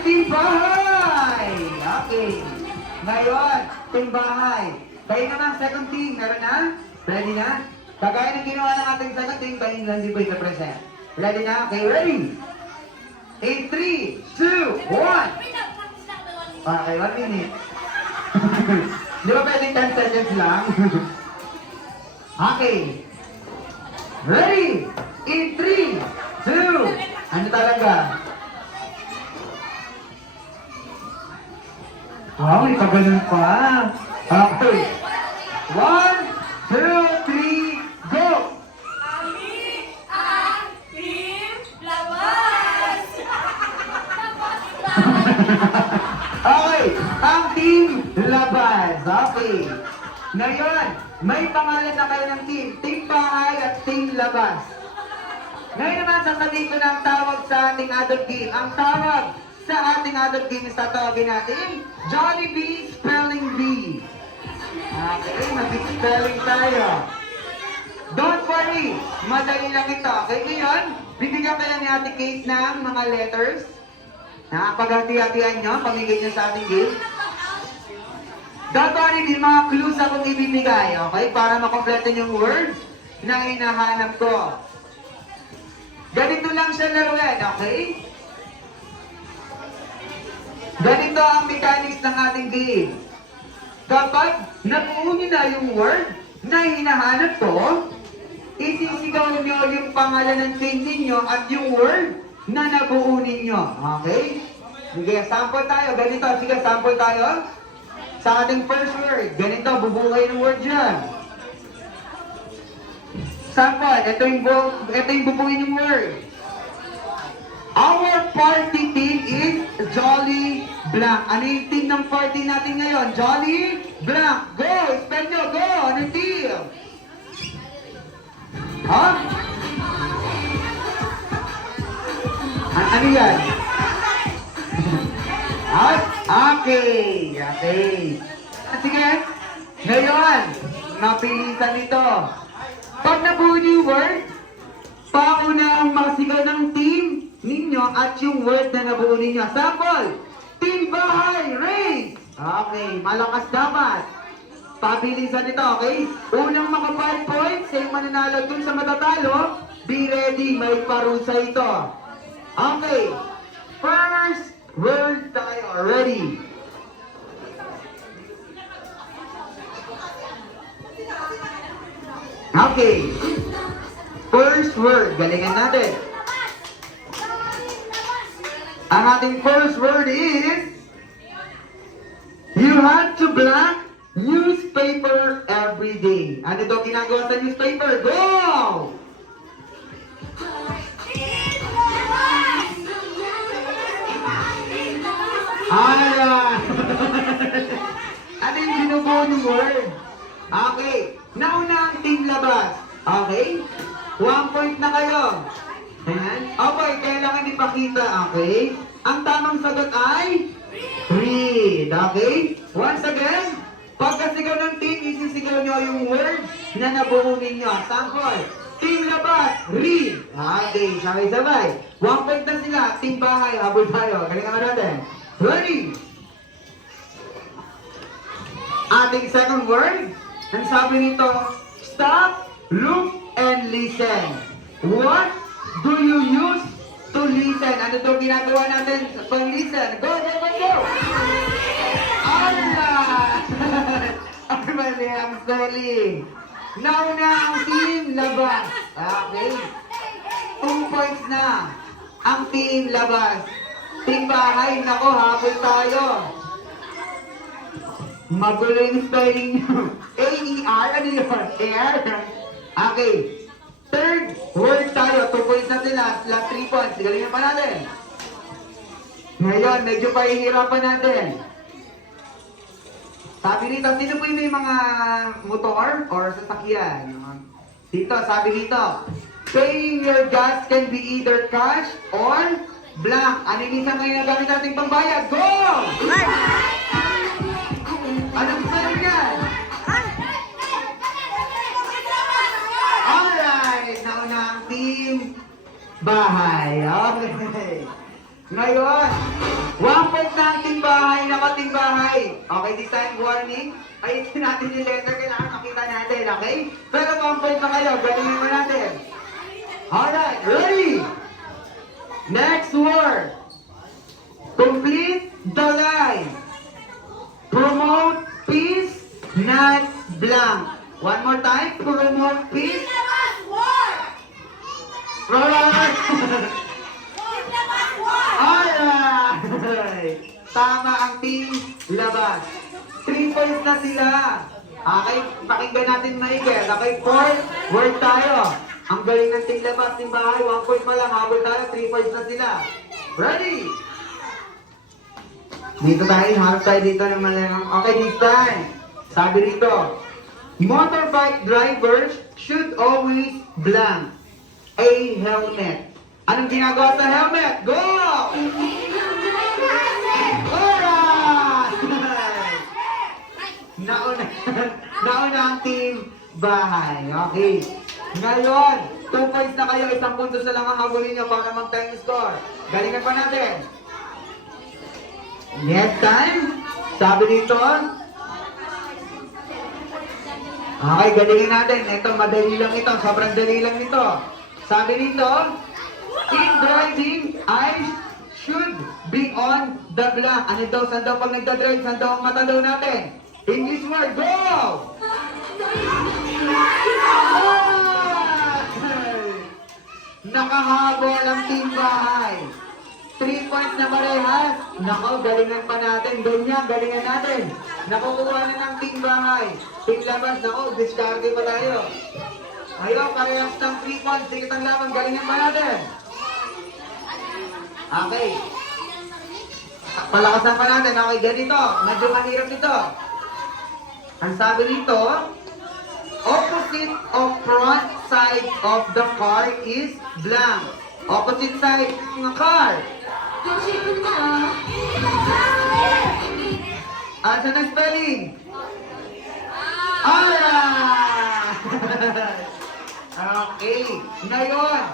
Team Bahay! Okay. Ngayon, Team Bahay. Kayo naman, second team. Meron na? Ready na? Kagaya ng ginawa ng ating second team, kayo hindi po ito-present. Ready na? Okay, ready? In 3, 2, 1. Okay, 1 minute. Di ba pwedeng 10 seconds lang? Okay. Ready? In 3, 2, ano talaga? Wow, may pagano'n pa. Okay. 1, 2, 3, go! Kami ang Team Labas! Okay, ang Team Labas. Okay. Ngayon, may pangalan na kayo ng team. Team Bahay at Team Labas. Ngayon naman, sasabihin ko na ang tawag sa ating adult game. Ang tawag sa ating adult game is tatawagin natin Jollibee Spelling Bee. Okay, mag-spelling tayo. Don't worry, madali lang ito. Okay, ngayon, bibigyan kayo ni Ate Kate ng mga letters. Pag-hati-hatihan nyo, pamigay nyo sa ating game. Don't worry, may mga clues akong ibibigay, okay? Para makompleto yung word na hinahanap ko. Ganito lang siya laruin, okay? Ganito ang mechanics ng ating game. Kapag nabuo niyo na yung word na hinahanap ko, isisigaw niyo yung pangalan ng team ninyo at yung word na nabuo ninyo. Okay? Sige, sample tayo. Ganito. Sige, sample tayo. Sa ating first word. Ganito, bubuo kayo ng word dyan. Sample. Ito yung bubuin yung word. Our party team is Jolly Blank. Ano yung team ng party natin ngayon? Jolly Blank. Go! Spell nyo. Go! Ano yung team? Ha? Ano yan? Okay. Okay. Sige. Ngayon, napilitan ito. Pag nabuo niyo yung word, pauna ang masigaw ng team ninyo at yung word na nabuo ninyo. Sample, Team Bahay, race! Okay, malakas dapat. Pabilisan ito, okay? Unang mga 5 points, yung mananalo dun sa matatalo, be ready, may parusa ito. Okay, first word tayo, ready? Okay, first word, galingan natin. Ang ating first word is, you have to blank newspaper every day. Ano ito ginagawa sa newspaper? Go! Ayan! Ano yung binubuo ng word? Okay, nauna ang Team Labas. Okay? 1 point na kayo. Ayan. Okay, kailangan ipakita. Okay? Ang tamang sagot ay read. Okay? Once again, pagkasigaw ng team, isisigaw nyo yung word na nabuo ninyo. Sample, Team Labas, read. Okay, sabay-sabay. 1 point na sila. Team Bahay, habol tayo. Galingan natin. Ready? Ating second word, ang sabi nito, stop, look, and listen. What do you use to listen? Ano ito ginagawa natin pag listen? Go, go, go, go! Allah! Ang mali ang spelling. Nauna ang Team Labas. Okay. 2 points na ang Team Labas. Team Bahay, nako, habol tayo. Magulo yung spelling nyo. A-E-R, ano yun? Air? Okay. Third word tayo. 2 points na sila. Last 3 points. Galingan pa natin. Ngayon, medyo pahihirapan natin. Sabi nito, sino po yung may mga motor or sasakyan? Dito, sabi dito, paying your gas can be either cash or blank. Ano yung isang ngayon na gamit nating pangbayad? Go! Anong spelling yan? Alright, nauna ang Team Bahay. Okay. Ngayon, 1 point na ang team bahay, team bahay. Okay, this time warning. Ayusin natin yung letter, kailangan makita natin, okay? Pero 1 point na kayo, galingin mo natin. Alright, ready? Next word. Complete the line. Promote peace, not blank. One more time, promote peace. Labas, war! Alright. Labas, war! Alright! Tama ang team labas. 3 points na sila. Okay, pakinggan natin maigi. Okay, 4 word tayo. Ang galing ng team labas, team bahay. 1 point pa lang, habol tayo. 3 points na sila. Ready? Dito tayo, harap tayo dito ng malayang. Okay, this time. Sabi rito, motorbike drivers should always blank a helmet. Anong ginagawa sa helmet? Go! Alright! Nauna ang team bahay. Okay. Ngayon, 2 points na kayo. 1 puntos na lang ang habulin nyo para mag-time score. Galingan pa natin. Next time, sabi dito, okay, galingan natin. Ito, madali lang ito. Sobrang dali lang ito. Sabi dito, in driving, I should be on the blank. Ano daw? Saan daw pag nagdadrive? Saan daw ang mata daw natin? English word, go! Nakahabol ang team bahay. 3 points na parehas. Nako, galingan pa natin. Ganyan, galingan natin. Nakukuha na ng team bahay. Team labas, nako, discarte pa tayo. Ayaw, parehas ng 3 points. Sige ang laban, galingan pa natin. Okay. Palakasan pa natin. Okay, ganito. Medyo mahirap ito. Ang sabi nito, opposite of front side of the car is blank. Opposite side ng car. Saan ang spelling? Alright! Okay. Ngayon,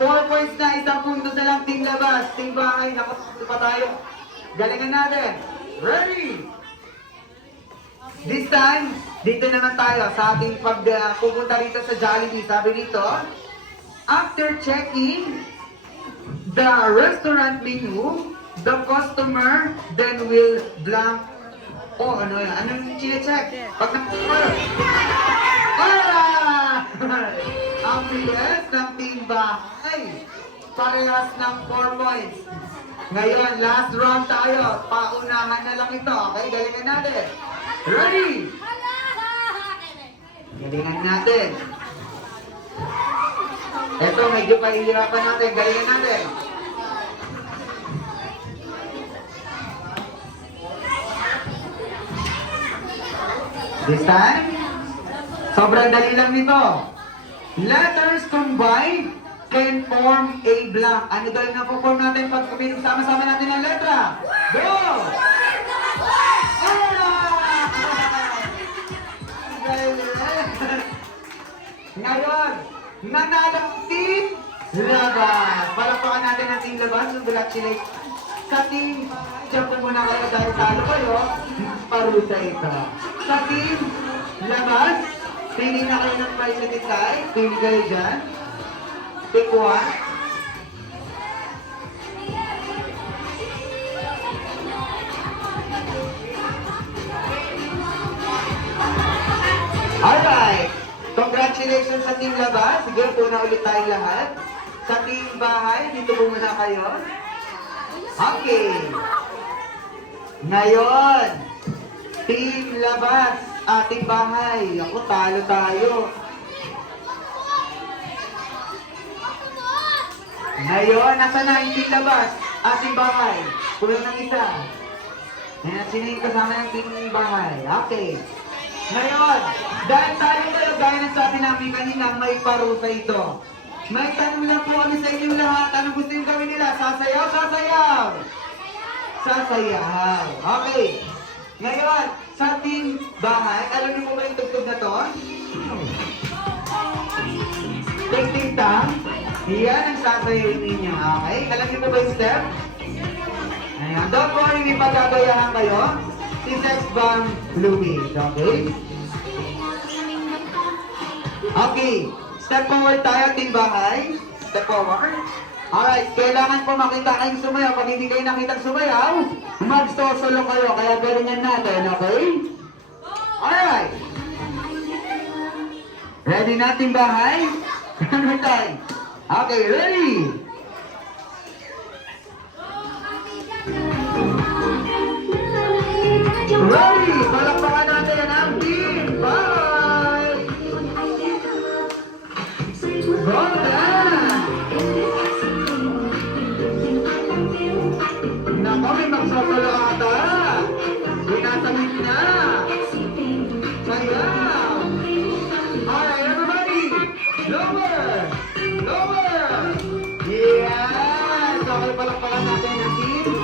4 points na, 1 puntos na lang team labas. Team bahay, nakasusunod pa tayo. Galingan natin. Ready? This time, dito naman tayo sa ating pupunta rito sa Jollibee. Sabi dito, after checking the restaurant menu, the customer then will blank. Oh, ano yan? Ano yung chine-check? Pag ang bilis ng team bahay. Parehas ng 4 points. Ngayon, last round tayo. Paunahan na lang ito. Okay, galingan natin. Ready? Galingan natin. Ito, medyo pahihirapan natin. Galingan natin. This time, sobrang dali lang nito. Letters combined can form a blank. Ano daw yung napo-form natin pag sama-sama natin ang letra? Go! Ngayon, nanalo ang team labas. Palakpakan natin ang team labas. Congratulations sa team. Diyan po muna kayo dahil talo kayo. Parusa ito. Sa team labas, pili na kayo ng prize na design. Pili kayo dyan. Pick one. Alright. Congratulations sa team labas. Sige, puna ulit tayong lahat. Sa team bahay, dito po muna kayo. Okay. Ngayon, team labas, ating bahay. Ako, talo tayo. Ngayon, nasa na yung team labas, ating bahay. Kulang ng isa. Ngayon, sino yung kasama ng team bahay? Okay. Ngayon, dahil tayo kayo, gaya ng sabi namin kanina, may parusa ito. May tanong lang po kami sa inyong lahat. Anong gusto yung gawin nila? Sasayaw, sasayaw! Sasayaw. Okay. Ngayon, sa team bahay, alam niyo po ba yung tugtog na to? Ting-ting-tang. Yan ang sasayawin ninyo. Okay? Alam niyo po ba yung step? Ayan. Don't worry, may pagkagayahan kayo. Si Sex Bomb Louie. Okay? Okay. Step forward tayo, team bahay. Step forward. Alright, kailangan po makita kayong sumayaw. Pag hindi kayo nakitang sumayaw, magsosolo kayo. Kaya galingan natin, okay? Alright. Ready na, team bahay? One more time. Okay, ready? Ready! Palakpakan natin ang team bahay! Golden! Nako, may magsasalo ata. Pinasangit na. Sayaw. Alright, everybody. Lower. Lower. Yes. Okay, palakpakan natin ang team